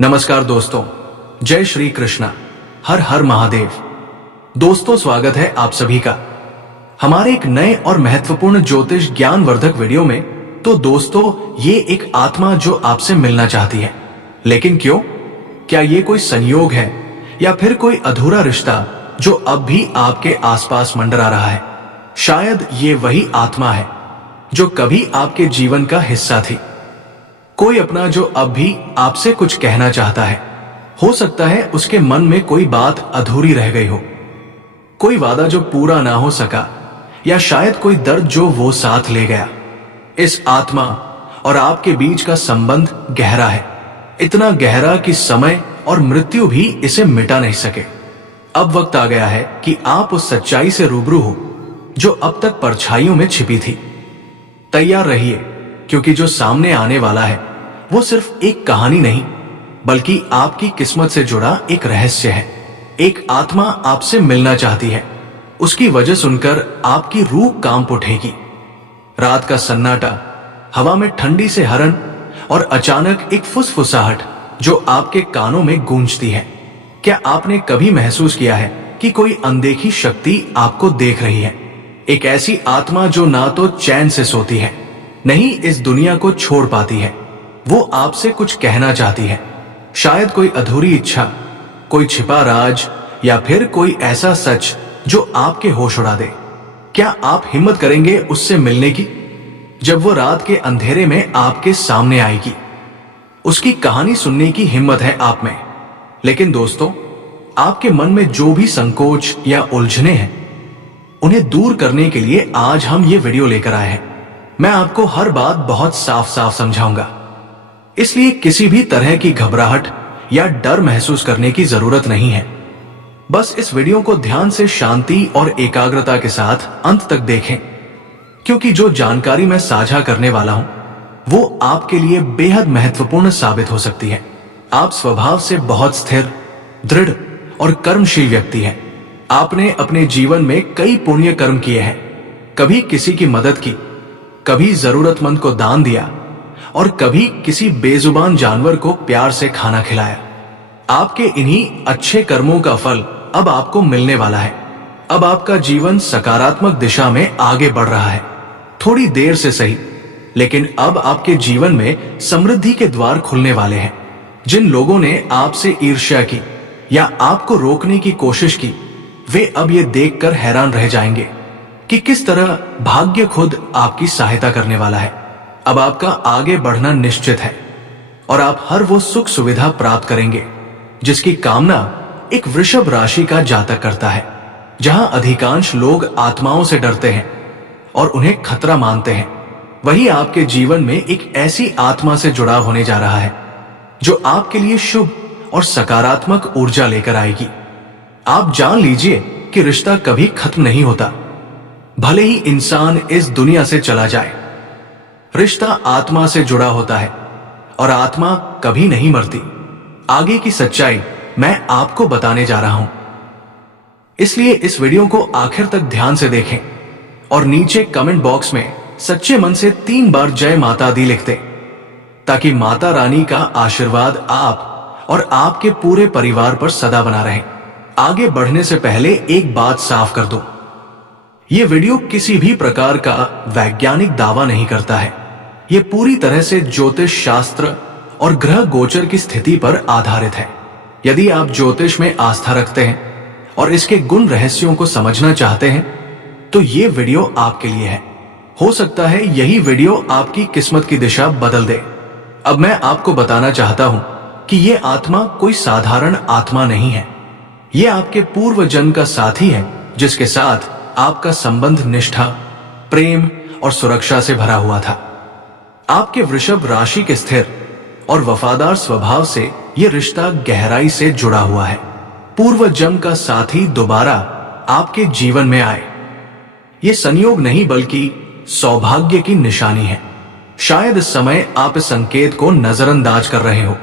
नमस्कार दोस्तों, जय श्री कृष्णा, हर हर महादेव। दोस्तों, स्वागत है आप सभी का हमारे एक नए और महत्वपूर्ण ज्योतिष ज्ञानवर्धक वीडियो में। तो दोस्तों, ये एक आत्मा जो आपसे मिलना चाहती है, लेकिन क्यों? क्या ये कोई संयोग है या फिर कोई अधूरा रिश्ता जो अब भी आपके आसपास मंडरा रहा है? शायद ये वही आत्मा है जो कभी आपके जीवन का हिस्सा थी, कोई अपना जो अब भी आपसे कुछ कहना चाहता है। हो सकता है उसके मन में कोई बात अधूरी रह गई हो, कोई वादा जो पूरा ना हो सका, या शायद कोई दर्द जो वो साथ ले गया। इस आत्मा और आपके बीच का संबंध गहरा है, इतना गहरा कि समय और मृत्यु भी इसे मिटा नहीं सके। अब वक्त आ गया है कि आप उस सच्चाई से रूबरू हो जो अब तक परछाइयों में छिपी थी। तैयार रहिए, क्योंकि जो सामने आने वाला है वो सिर्फ एक कहानी नहीं, बल्कि आपकी किस्मत से जुड़ा एक रहस्य है। एक आत्मा आपसे मिलना चाहती है, उसकी वजह सुनकर आपकी रूह कांप उठेगी। रात का सन्नाटा, हवा में ठंडी से हरन और अचानक एक फुसफुसाहट जो आपके कानों में गूंजती है। क्या आपने कभी महसूस किया है कि कोई अनदेखी शक्ति आपको देख रही है? एक ऐसी आत्मा जो ना तो चैन से सोती है, नहीं इस दुनिया को छोड़ पाती है। वो आपसे कुछ कहना चाहती है, शायद कोई अधूरी इच्छा, कोई छिपा राज, या फिर कोई ऐसा सच जो आपके होश उड़ा दे। क्या आप हिम्मत करेंगे उससे मिलने की? जब वो रात के अंधेरे में आपके सामने आएगी, उसकी कहानी सुनने की हिम्मत है आप में। लेकिन दोस्तों, आपके मन में जो भी संकोच या उलझने हैं, उन्हें दूर करने के लिए आज हम ये वीडियो लेकर आए हैं। मैं आपको हर बात बहुत साफ साफ समझाऊंगा, इसलिए किसी भी तरह की घबराहट या डर महसूस करने की जरूरत नहीं है। बस इस वीडियो को ध्यान से, शांति और एकाग्रता के साथ अंत तक देखें, क्योंकि जो जानकारी मैं साझा करने वाला हूं वो आपके लिए बेहद महत्वपूर्ण साबित हो सकती है। आप स्वभाव से बहुत स्थिर, दृढ़ और कर्मशील व्यक्ति हैं। आपने अपने जीवन में कई पुण्य कर्म किए हैं, कभी किसी की मदद की, कभी जरूरतमंद को दान दिया, और कभी किसी बेजुबान जानवर को प्यार से खाना खिलाया। आपके इन्हीं अच्छे कर्मों का फल अब आपको मिलने वाला है। अब आपका जीवन सकारात्मक दिशा में आगे बढ़ रहा है, थोड़ी देर से सही, लेकिन अब आपके जीवन में समृद्धि के द्वार खुलने वाले हैं। जिन लोगों ने आपसे ईर्ष्या की या आपको रोकने की कोशिश की, वे अब ये देखकर हैरान रह जाएंगे कि किस तरह भाग्य खुद आपकी सहायता करने वाला है। अब आपका आगे बढ़ना निश्चित है और आप हर वो सुख सुविधा प्राप्त करेंगे जिसकी कामना एक वृषभ राशि का जातक करता है। जहां अधिकांश लोग आत्माओं से डरते हैं और उन्हें खतरा मानते हैं, वही आपके जीवन में एक ऐसी आत्मा से जुड़ाव होने जा रहा है जो आपके लिए शुभ और सकारात्मक ऊर्जा लेकर आएगी। आप जान लीजिए कि रिश्ता कभी खत्म नहीं होता, भले ही इंसान इस दुनिया से चला जाए। रिश्ता आत्मा से जुड़ा होता है और आत्मा कभी नहीं मरती। आगे की सच्चाई मैं आपको बताने जा रहा हूं, इसलिए इस वीडियो को आखिर तक ध्यान से देखें और नीचे कमेंट बॉक्स में सच्चे मन से 3 बार जय माता दी लिख दें, ताकि माता रानी का आशीर्वाद आप और आपके पूरे परिवार पर सदा बना रहे। आगे बढ़ने से पहले एक बात साफ कर दो, ये वीडियो किसी भी प्रकार का वैज्ञानिक दावा नहीं करता है। ये पूरी तरह से ज्योतिष शास्त्र और ग्रह गोचर की स्थिति पर आधारित है। यदि आप ज्योतिष में आस्था रखते हैं और इसके गुण रहस्यों को समझना चाहते हैं, तो ये वीडियो आपके लिए है। हो सकता है यही वीडियो आपकी किस्मत की दिशा बदल दे। अब मैं आपको बताना चाहता हूं कि ये आत्मा कोई साधारण आत्मा नहीं है। ये आपके पूर्व जन्म का साथी है, जिसके साथ आपका संबंध निष्ठा, प्रेम और सुरक्षा से भरा हुआ था। आपके वृषभ राशि के स्थिर और वफादार स्वभाव से यह रिश्ता गहराई से जुड़ा हुआ है। पूर्व जन्म का साथी दोबारा आपके जीवन में आए, यह संयोग नहीं बल्कि सौभाग्य की निशानी है। शायद इस समय आप इस संकेत को नजरअंदाज कर रहे हो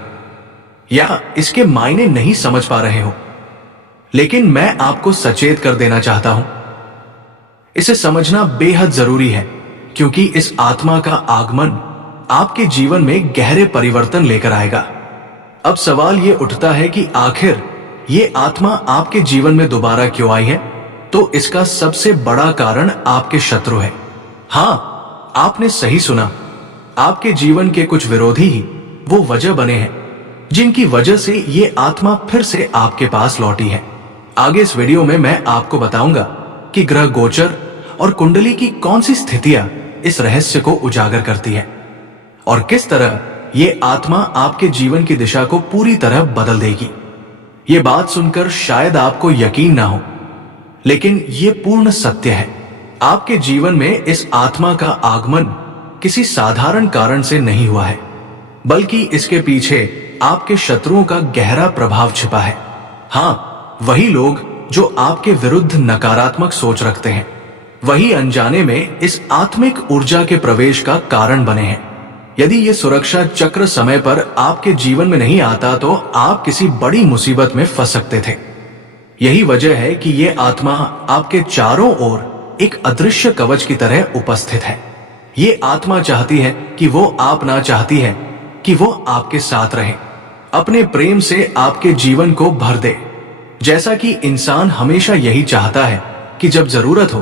या इसके मायने नहीं समझ पा रहे हो, लेकिन मैं आपको सचेत कर देना चाहता हूं। इसे समझना बेहद जरूरी है, क्योंकि इस आत्मा का आगमन आपके जीवन में गहरे परिवर्तन लेकर आएगा। अब सवाल ये उठता है कि आखिर ये आत्मा आपके जीवन में दोबारा क्यों आई है? तो इसका सबसे बड़ा कारण आपके शत्रु है। हाँ, आपने सही सुना। आपके जीवन के कुछ विरोधी ही वो वजह बने हैं जिनकी वजह से ये आत्मा फिर से आपके पास लौटी है। आगे इस वीडियो में मैं आपको बताऊंगा कि ग्रह गोचर और कुंडली की कौन सी स्थितियां इस रहस्य को उजागर करती है और किस तरह ये आत्मा आपके जीवन की दिशा को पूरी तरह बदल देगी। ये बात सुनकर शायद आपको यकीन ना हो, लेकिन ये पूर्ण सत्य है। आपके जीवन में इस आत्मा का आगमन किसी साधारण कारण से नहीं हुआ है, बल्कि इसके पीछे आपके शत्रुओं का गहरा प्रभाव छिपा है। हाँ, वही लोग जो आपके विरुद्ध नकारात्मक सोच रखते हैं, वही अनजाने में इस आत्मिक ऊर्जा के प्रवेश का कारण बने हैं। यदि ये सुरक्षा चक्र समय पर आपके जीवन में नहीं आता तो आप किसी बड़ी मुसीबत में फंस सकते थे। यही वजह है कि ये आत्मा आपके चारों ओर एक अदृश्य कवच की तरह उपस्थित है। ये आत्मा चाहती है कि वो आप ना चाहती है कि वो आपके साथ रहे, अपने प्रेम से आपके जीवन को भर दे। जैसा कि इंसान हमेशा यही चाहता है कि जब जरूरत हो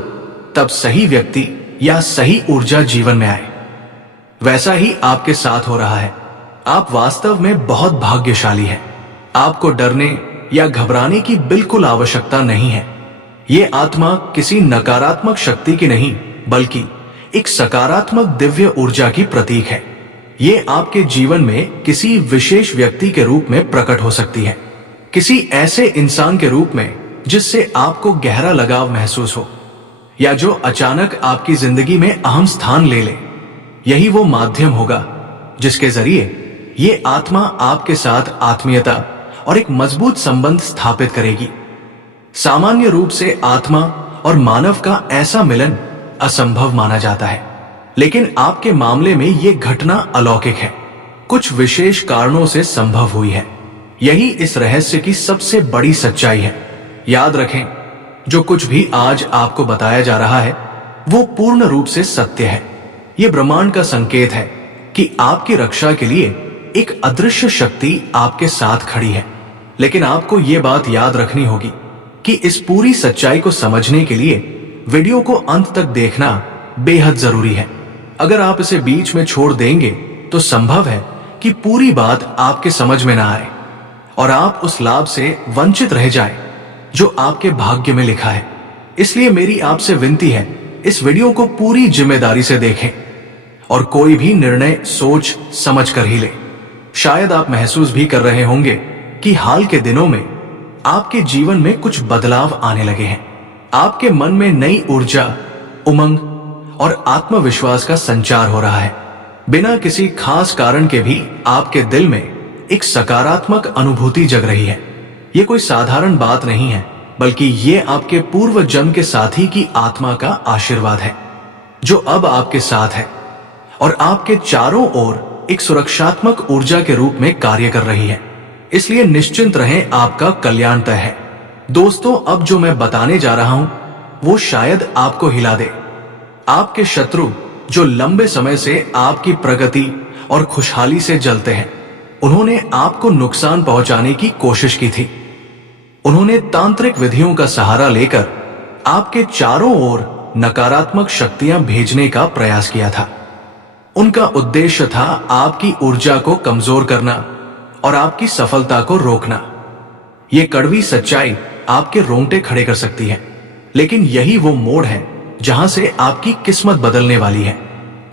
तब सही व्यक्ति या सही ऊर्जा जीवन में आए, वैसा ही आपके साथ हो रहा है। आप वास्तव में बहुत भाग्यशाली हैं। आपको डरने या घबराने की बिल्कुल आवश्यकता नहीं है। ये आत्मा किसी नकारात्मक शक्ति की नहीं, बल्कि एक सकारात्मक दिव्य ऊर्जा की प्रतीक है। ये आपके जीवन में किसी विशेष व्यक्ति के रूप में प्रकट हो सकती है, किसी ऐसे इंसान के रूप में जिससे आपको गहरा लगाव महसूस हो, या जो अचानक आपकी जिंदगी में अहम स्थान ले ले। यही वो माध्यम होगा जिसके जरिए ये आत्मा आपके साथ आत्मीयता और एक मजबूत संबंध स्थापित करेगी। सामान्य रूप से आत्मा और मानव का ऐसा मिलन असंभव माना जाता है, लेकिन आपके मामले में ये घटना अलौकिक है, कुछ विशेष कारणों से संभव हुई है। यही इस रहस्य की सबसे बड़ी सच्चाई है। याद रखें, जो कुछ भी आज आपको बताया जा रहा है वो पूर्ण रूप से सत्य है। ये ब्रह्मांड का संकेत है कि आपकी रक्षा के लिए एक अदृश्य शक्ति आपके साथ खड़ी है। लेकिन आपको ये बात याद रखनी होगी कि इस पूरी सच्चाई को समझने के लिए वीडियो को अंत तक देखना बेहद जरूरी है। अगर आप इसे बीच में छोड़ देंगे तो संभव है कि पूरी बात आपके समझ में ना आए और आप उस लाभ से वंचित रह जाएं जो आपके भाग्य में लिखा है। इसलिए मेरी आपसे विनती है, इस वीडियो को पूरी जिम्मेदारी से देखें और कोई भी निर्णय सोच समझ कर ही ले। शायद आप महसूस भी कर रहे होंगे कि हाल के दिनों में आपके जीवन में कुछ बदलाव आने लगे हैं। आपके मन में नई ऊर्जा, उमंग और आत्मविश्वास का संचार हो रहा है। बिना किसी खास कारण के भी आपके दिल में एक सकारात्मक अनुभूति जग रही है। ये कोई साधारण बात नहीं है, बल्कि ये आपके पूर्व जन्म के साथी की आत्मा का आशीर्वाद है, जो अब आपके साथ है और आपके चारों ओर एक सुरक्षात्मक ऊर्जा के रूप में कार्य कर रही है। इसलिए निश्चिंत रहें, आपका कल्याण तय है। दोस्तों, अब जो मैं बताने जा रहा हूं वो शायद आपको हिला दे। आपके शत्रु जो लंबे समय से आपकी प्रगति और खुशहाली से जलते हैं, उन्होंने आपको नुकसान पहुंचाने की कोशिश की थी। उन्होंने तांत्रिक विधियों का सहारा लेकर आपके चारों ओर नकारात्मक शक्तियां भेजने का प्रयास किया था। उनका उद्देश्य था आपकी ऊर्जा को कमजोर करना और आपकी सफलता को रोकना। ये कड़वी सच्चाई आपके रोंगटे खड़े कर सकती है, लेकिन यही वो मोड़ है जहां से आपकी किस्मत बदलने वाली है।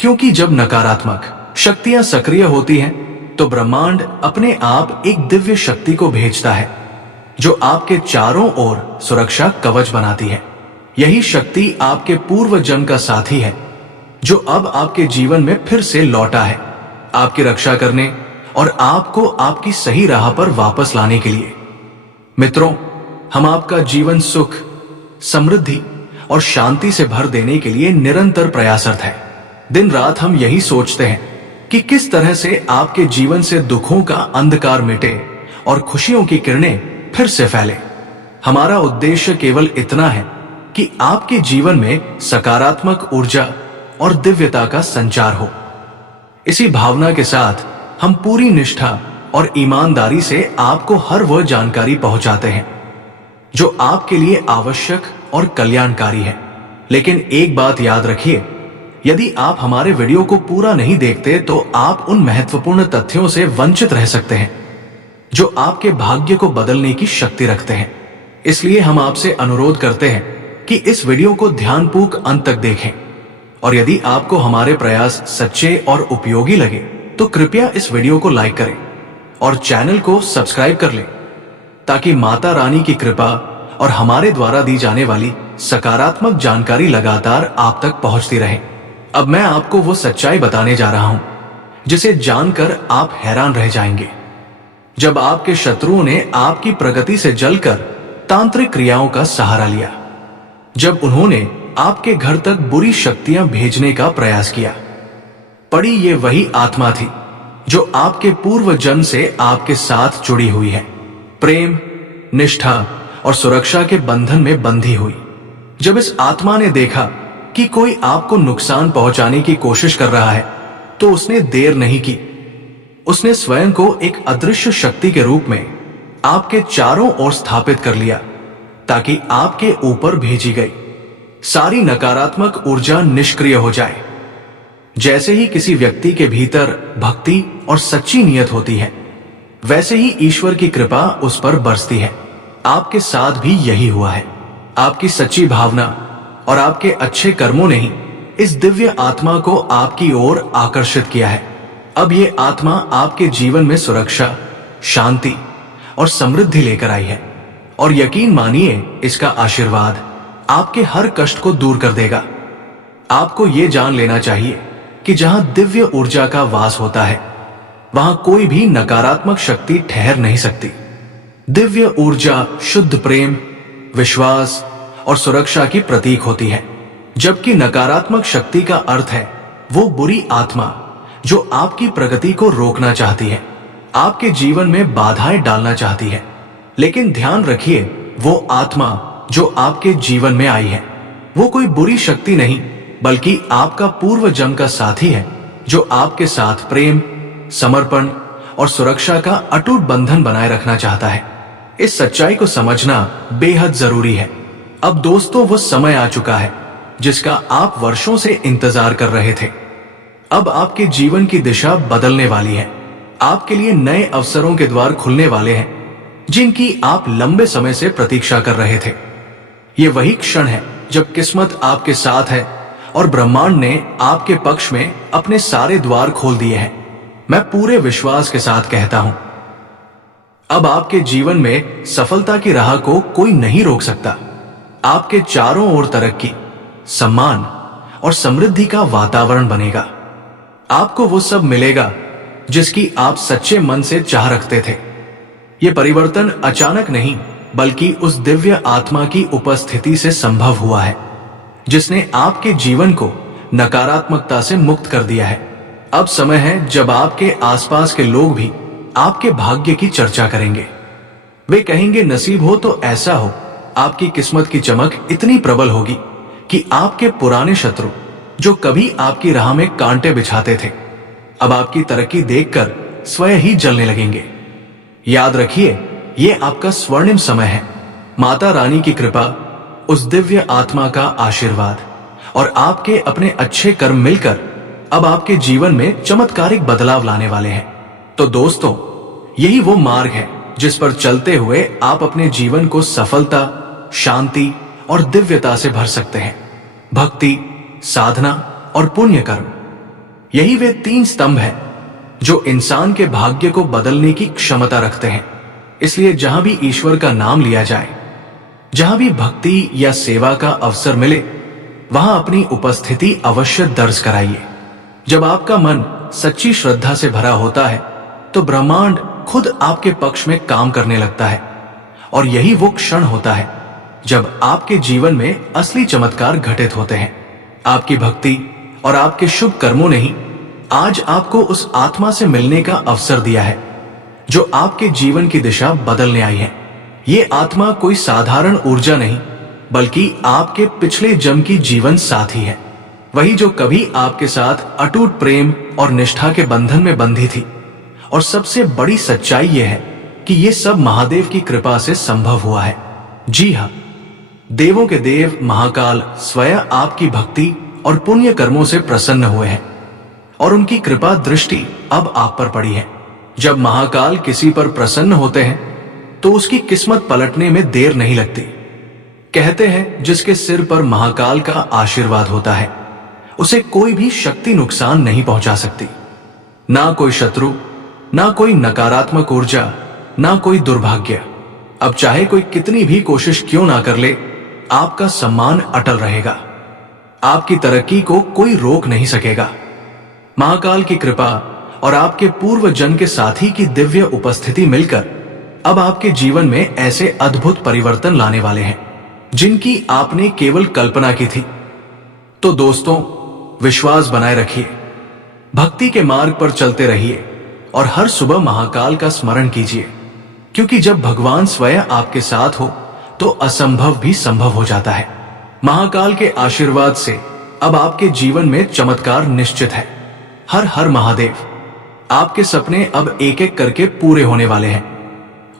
क्योंकि जब नकारात्मक शक्तियां सक्रिय होती हैं, तो ब्रह्मांड अपने आप एक दिव्य शक्ति को भेजता है जो आपके चारों ओर सुरक्षा कवच बनाती है। यही शक्ति आपके पूर्व जन्म का साथी है, जो अब आपके जीवन में फिर से लौटा है, आपकी रक्षा करने और आपको आपकी सही राह पर वापस लाने के लिए। मित्रों, हम आपका जीवन सुख, समृद्धि और शांति से भर देने के लिए निरंतर प्रयासरत है। दिन रात हम यही सोचते हैं कि किस तरह से आपके जीवन से दुखों का अंधकार मिटे और खुशियों की किरणें फिर से फैले। हमारा उद्देश्य केवल इतना है कि आपके जीवन में सकारात्मक ऊर्जा और दिव्यता का संचार हो। इसी भावना के साथ हम पूरी निष्ठा और ईमानदारी से आपको हर वह जानकारी पहुंचाते हैं जो आपके लिए आवश्यक और कल्याणकारी है। लेकिन एक बात याद रखिए, यदि आप हमारे वीडियो को पूरा नहीं देखते तो आप उन महत्वपूर्ण तथ्यों से वंचित रह सकते हैं जो आपके भाग्य को बदलने की शक्ति रखते हैं। इसलिए हम आपसे अनुरोध करते हैं कि इस वीडियो को ध्यानपूर्वक अंत तक देखें, और यदि आपको हमारे प्रयास सच्चे और उपयोगी लगे तो कृपया इस वीडियो को लाइक करें और चैनल को सब्सक्राइब कर लें, ताकि माता रानी की कृपा और हमारे द्वारा दी जाने वाली सकारात्मक जानकारी लगातार आप तक पहुंचती रहे। अब मैं आपको वो सच्चाई बताने जा रहा हूं जिसे जानकर आप हैरान रह जाएंगे। जब आपके शत्रुओं ने आपकी प्रगति से जलकर तांत्रिक क्रियाओं का सहारा लिया, जब उन्होंने आपके घर तक बुरी शक्तियां भेजने का प्रयास किया, पड़ी ये वही आत्मा थी जो आपके पूर्व जन्म से आपके साथ जुड़ी हुई है, प्रेम, निष्ठा और सुरक्षा के बंधन में बंधी हुई। जब इस आत्मा ने देखा कि कोई आपको नुकसान पहुंचाने की कोशिश कर रहा है तो उसने देर नहीं की। उसने स्वयं को एक अदृश्य शक्ति के रूप में आपके चारों ओर स्थापित कर लिया, ताकि आपके ऊपर भेजी गई सारी नकारात्मक ऊर्जा निष्क्रिय हो जाए। जैसे ही किसी व्यक्ति के भीतर भक्ति और सच्ची नियत होती है, वैसे ही ईश्वर की कृपा उस पर बरसती है। आपके साथ भी यही हुआ है। आपकी सच्ची भावना और आपके अच्छे कर्मों ने ही इस दिव्य आत्मा को आपकी ओर आकर्षित किया है। अब ये आत्मा आपके जीवन में सुरक्षा, शांति और समृद्धि लेकर आई है, और यकीन मानिए इसका आशीर्वाद आपके हर कष्ट को दूर कर देगा। आपको ये जान लेना चाहिए कि जहां दिव्य ऊर्जा का वास होता है, वहां कोई भी नकारात्मक शक्ति ठहर नहीं सकती। दिव्य ऊर्जा शुद्ध प्रेम, विश्वास और सुरक्षा की प्रतीक होती है, जबकि नकारात्मक शक्ति का अर्थ है वो बुरी आत्मा जो आपकी प्रगति को रोकना चाहती है, आपके जीवन में बाधाएं डालना चाहती है। लेकिन ध्यान रखिए, वो आत्मा जो आपके जीवन में आई है वो कोई बुरी शक्ति नहीं, बल्कि आपका पूर्व जन्म का साथी है जो आपके साथ प्रेम, समर्पण और सुरक्षा का अटूट बंधन बनाए रखना चाहता है। इस सच्चाई को समझना बेहद जरूरी है। अब दोस्तों, वो समय आ चुका है जिसका आप वर्षों से इंतजार कर रहे थे। अब आपके जीवन की दिशा बदलने वाली है। आपके लिए नए अवसरों के द्वार खुलने वाले हैं जिनकी आप लंबे समय से प्रतीक्षा कर रहे थे। ये वही क्षण है जब किस्मत आपके साथ है और ब्रह्मांड ने आपके पक्ष में अपने सारे द्वार खोल दिए हैं। मैं पूरे विश्वास के साथ कहता हूं, अब आपके जीवन में सफलता की राह को कोई नहीं रोक सकता। आपके चारों ओर तरक्की, सम्मान और समृद्धि का वातावरण बनेगा। आपको वो सब मिलेगा जिसकी आप सच्चे मन से चाह रखते थे। ये परिवर्तन अचानक नहीं, बल्कि उस दिव्य आत्मा की उपस्थिति से संभव हुआ है जिसने आपके जीवन को नकारात्मकता से मुक्त कर दिया है। अब समय है जब आपके आसपास के लोग भी आपके भाग्य की चर्चा करेंगे। वे कहेंगे, नसीब हो तो ऐसा हो। आपकी किस्मत की चमक इतनी प्रबल होगी कि आपके पुराने शत्रु जो कभी आपकी राह में कांटे बिछाते थे, अब आपकी तरक्की देखकर स्वयं ही जलने लगेंगे। याद रखिए, ये आपका स्वर्णिम समय है। माता रानी की कृपा, उस दिव्य आत्मा का आशीर्वाद और आपके अपने अच्छे कर्म मिलकर अब आपके जीवन में चमत्कारिक बदलाव लाने वाले हैं। तो दोस्तों, यही वो मार्ग है जिस पर चलते हुए आप अपने जीवन को सफलता, शांति और दिव्यता से भर सकते हैं। भक्ति, साधना और पुण्य कर्म, यही वे 3 स्तंभ हैं जो इंसान के भाग्य को बदलने की क्षमता रखते हैं। इसलिए जहां भी ईश्वर का नाम लिया जाए, जहां भी भक्ति या सेवा का अवसर मिले, वहां अपनी उपस्थिति अवश्य दर्ज कराइए। जब आपका मन सच्ची श्रद्धा से भरा होता है तो ब्रह्मांड खुद आपके पक्ष में काम करने लगता है, और यही वो क्षण होता है जब आपके जीवन में असली चमत्कार घटित होते हैं। आपकी भक्ति और आपके शुभ कर्मों ने ही आज आपको उस आत्मा से मिलने का अवसर दिया है जो आपके जीवन की दिशा बदलने आई है। ये आत्मा कोई साधारण ऊर्जा नहीं, बल्कि आपके पिछले जन्म की जीवन साथी है। वही जो कभी आपके साथ अटूट प्रेम और निष्ठा के बंधन में बंधी थी और सबसे बड़ी सच्चाई यह है कि यह सब महादेव की कृपा से संभव हुआ है। जी हाँ, देवों के देव महाकाल स्वयं आपकी भक्ति और पुण्य कर्मों से प्रसन्न हुए हैं और उनकी कृपा दृष्टि अब आप पर पड़ी है। जब महाकाल किसी पर प्रसन्न होते हैं तो उसकी किस्मत पलटने में देर नहीं लगती। कहते हैं जिसके सिर पर महाकाल का आशीर्वाद होता है उसे कोई भी शक्ति नुकसान नहीं पहुंचा सकती। ना कोई शत्रु, ना कोई नकारात्मक ऊर्जा, ना कोई दुर्भाग्य। अब चाहे कोई कितनी भी कोशिश क्यों ना कर ले, आपका सम्मान अटल रहेगा। आपकी तरक्की को कोई रोक नहीं सकेगा। महाकाल की कृपा और आपके पूर्व जन्म के साथी की दिव्य उपस्थिति मिलकर अब आपके जीवन में ऐसे अद्भुत परिवर्तन लाने वाले हैं जिनकी आपने केवल कल्पना की थी। तो दोस्तों, विश्वास बनाए रखिए, भक्ति के मार्ग पर चलते रहिए और हर सुबह महाकाल का स्मरण कीजिए, क्योंकि जब भगवान स्वयं आपके साथ हो तो असंभव भी संभव हो जाता है। महाकाल के आशीर्वाद से अब आपके जीवन में चमत्कार निश्चित है। हर हर महादेव। आपके सपने अब एक एक करके पूरे होने वाले हैं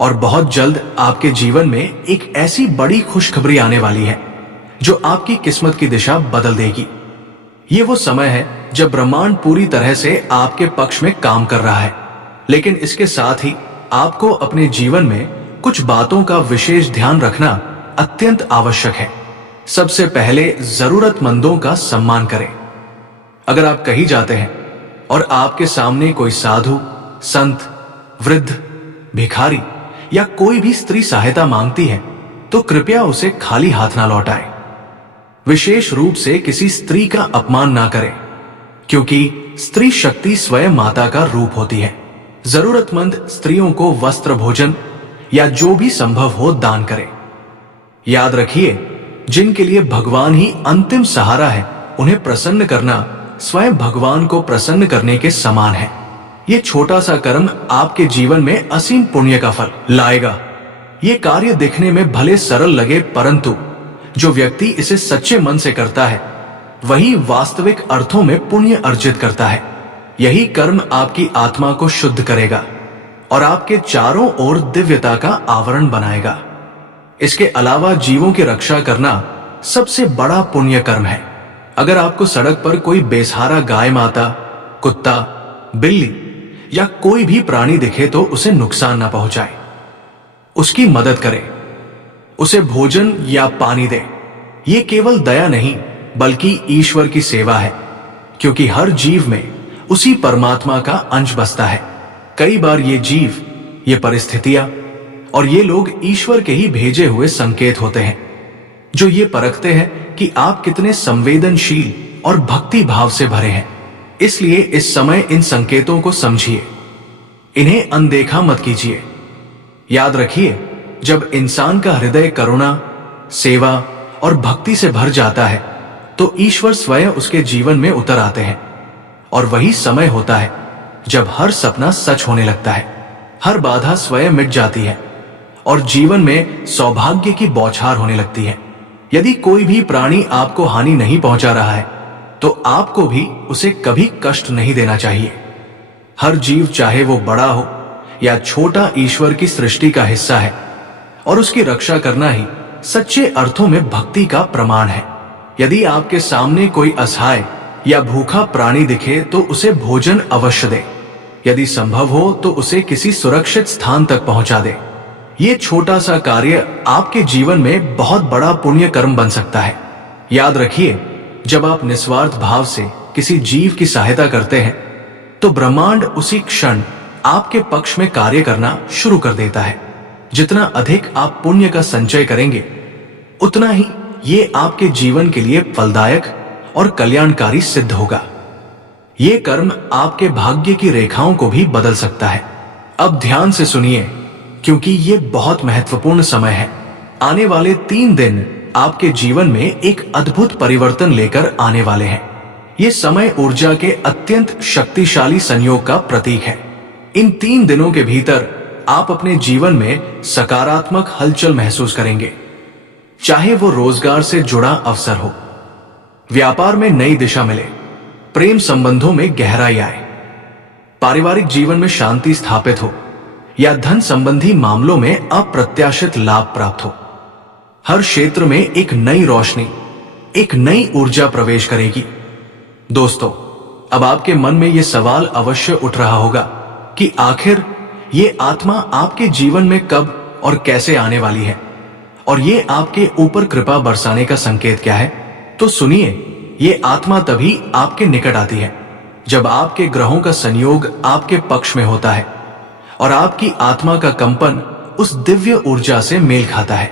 और बहुत जल्द आपके जीवन में एक ऐसी बड़ी खुशखबरी आने वाली है जो आपकी किस्मत की दिशा बदल देगी। ये वो समय है जब ब्रह्मांड पूरी तरह से आपके पक्ष में काम कर रहा है, लेकिन इसके साथ ही आपको अपने जीवन में कुछ बातों का विशेष ध्यान रखना अत्यंत आवश्यक है। सबसे पहले जरूरतमंदों का सम्मान करें। अगर आप कहीं जाते हैं और आपके सामने कोई साधु, संत, वृद्ध, भिखारी या कोई भी स्त्री सहायता मांगती है तो कृपया उसे खाली हाथ ना लौटाएं। विशेष रूप से किसी स्त्री का अपमान ना करें, क्योंकि स्त्री शक्ति स्वयं माता का रूप होती है। जरूरतमंद स्त्रियों को वस्त्र, भोजन या जो भी संभव हो दान करें। याद रखिए, जिनके लिए भगवान ही अंतिम सहारा है, उन्हें प्रसन्न करना स्वयं भगवान को प्रसन्न करने के समान है। ये छोटा सा कर्म आपके जीवन में असीम पुण्य का फल लाएगा। ये कार्य दिखने में भले सरल लगे, परंतु जो व्यक्ति इसे सच्चे मन से करता है वही वास्तविक अर्थों में पुण्य अर्जित करता है। यही कर्म आपकी आत्मा को शुद्ध करेगा और आपके चारों ओर दिव्यता का आवरण बनाएगा। इसके अलावा जीवों की रक्षा करना सबसे बड़ा पुण्य कर्म है। अगर आपको सड़क पर कोई बेसहारा गाय माता, कुत्ता, बिल्ली या कोई भी प्राणी दिखे तो उसे नुकसान ना पहुंचाए, उसकी मदद करें, उसे भोजन या पानी दे। ये केवल दया नहीं बल्कि ईश्वर की सेवा है, क्योंकि हर जीव में उसी परमात्मा का अंश बसता है। कई बार ये जीव, ये परिस्थितियां और ये लोग ईश्वर के ही भेजे हुए संकेत होते हैं, जो ये परखते हैं कि आप कितने संवेदनशील और भक्ति भाव से भरे हैं। इसलिए इस समय इन संकेतों को समझिए, इन्हें अनदेखा मत कीजिए। याद रखिए, जब इंसान का हृदय करुणा, सेवा और भक्ति से भर जाता है तो ईश्वर स्वयं उसके जीवन में उतर आते हैं और वही समय होता है जब हर सपना सच होने लगता है, हर बाधा स्वयं मिट जाती है और जीवन में सौभाग्य की बौछार होने लगती है। यदि कोई भी प्राणी आपको हानि नहीं पहुंचा रहा है तो आपको भी उसे कभी कष्ट नहीं देना चाहिए। हर जीव, चाहे वो बड़ा हो या छोटा, ईश्वर की सृष्टि का हिस्सा है और उसकी रक्षा करना ही सच्चे अर्थों में भक्ति का प्रमाण है। यदि आपके सामने कोई असहाय या भूखा प्राणी दिखे तो उसे भोजन अवश्य दे। यदि संभव हो तो उसे किसी सुरक्षित स्थान तक पहुंचा दे। ये छोटा सा कार्य आपके जीवन में बहुत बड़ा पुण्य कर्म बन सकता है। याद रखिए, जब आप निस्वार्थ भाव से किसी जीव की सहायता करते हैं तो ब्रह्मांड उसी क्षण आपके पक्ष में कार्य करना शुरू कर देता है। जितना अधिक आप पुण्य का संचय करेंगे उतना ही ये आपके जीवन के लिए फलदायक और कल्याणकारी सिद्ध होगा। ये कर्म आपके भाग्य की रेखाओं को भी बदल सकता है। अब ध्यान से सुनिए, क्योंकि ये बहुत महत्वपूर्ण समय है। आने वाले 3 दिन आपके जीवन में एक अद्भुत परिवर्तन लेकर आने वाले हैं। ये समय ऊर्जा के अत्यंत शक्तिशाली संयोग का प्रतीक है। इन 3 दिनों के भीतर आप अपने जीवन में सकारात्मक हलचल महसूस करेंगे, चाहे वो रोजगार से जुड़ा अवसर हो, व्यापार में नई दिशा मिले, प्रेम संबंधों में गहराई आए, पारिवारिक जीवन में शांति स्थापित हो या धन संबंधी मामलों में अप्रत्याशित लाभ प्राप्त हो। हर क्षेत्र में एक नई रोशनी, एक नई ऊर्जा प्रवेश करेगी। दोस्तों, अब आपके मन में यह सवाल अवश्य उठ रहा होगा कि आखिर ये आत्मा आपके जीवन में कब और कैसे आने वाली है, और ये आपके ऊपर कृपा बरसाने का संकेत क्या है। तो सुनिए, ये आत्मा तभी आपके निकट आती है जब आपके ग्रहों का संयोग आपके पक्ष में होता है और आपकी आत्मा का कंपन उस दिव्य ऊर्जा से मेल खाता है।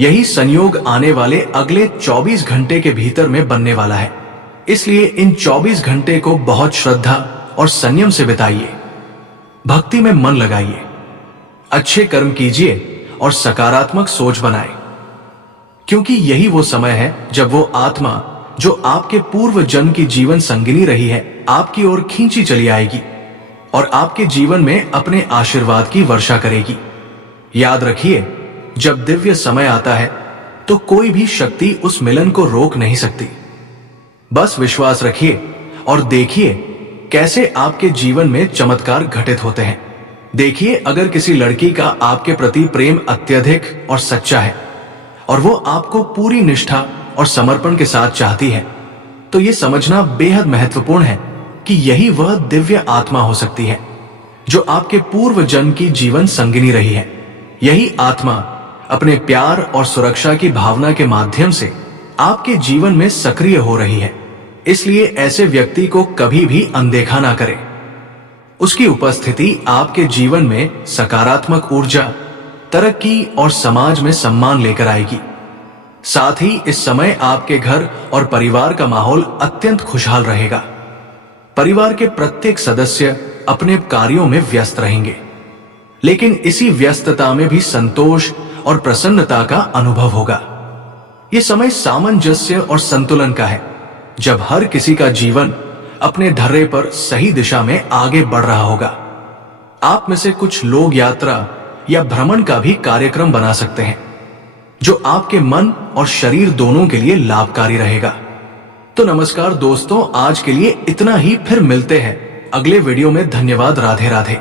यही संयोग आने वाले अगले 24 घंटे के भीतर में बनने वाला है। इसलिए इन 24 घंटे को बहुत श्रद्धा और संयम से बिताइए, भक्ति में मन लगाइए, अच्छे कर्म कीजिए और सकारात्मक सोच बनाएं, क्योंकि यही वो समय है जब वो आत्मा जो आपके पूर्व जन्म की जीवन संगिनी रही है आपकी ओर खींची चली आएगी और आपके जीवन में अपने आशीर्वाद की वर्षा करेगी। याद रखिए, जब दिव्य समय आता है तो कोई भी शक्ति उस मिलन को रोक नहीं सकती। बस विश्वास रखिए और देखिए कैसे आपके जीवन में चमत्कार घटित होते हैं। देखिए, अगर किसी लड़की का आपके प्रति प्रेम अत्यधिक और सच्चा है और वो आपको पूरी निष्ठा और समर्पण के साथ चाहती है, तो ये समझना बेहद महत्वपूर्ण है कि यही वह दिव्य आत्मा हो सकती है जो आपके पूर्व जन्म की जीवन संगिनी रही है। यही आत्मा अपने प्यार और सुरक्षा की भावना के माध्यम से आपके जीवन में सक्रिय हो रही है। इसलिए ऐसे व्यक्ति को कभी भी अनदेखा ना करें। उसकी उपस्थिति आपके जीवन में सकारात्मक ऊर्जा, तरक्की और समाज में सम्मान लेकर आएगी। साथ ही इस समय आपके घर और परिवार का माहौल अत्यंत खुशहाल रहेगा। परिवार के प्रत्येक सदस्य अपने कार्यों में व्यस्त रहेंगे, लेकिन इसी व्यस्तता में भी संतोष और प्रसन्नता का अनुभव होगा। यह समय सामंजस्य और संतुलन का है, जब हर किसी का जीवन अपने ढर्रे पर सही दिशा में आगे बढ़ रहा होगा। आप में से कुछ लोग यात्रा या भ्रमण का भी कार्यक्रम बना सकते हैं, जो आपके मन और शरीर दोनों के लिए लाभकारी रहेगा। तो नमस्कार दोस्तों, आज के लिए इतना ही। फिर मिलते हैं अगले वीडियो में। धन्यवाद। राधे राधे।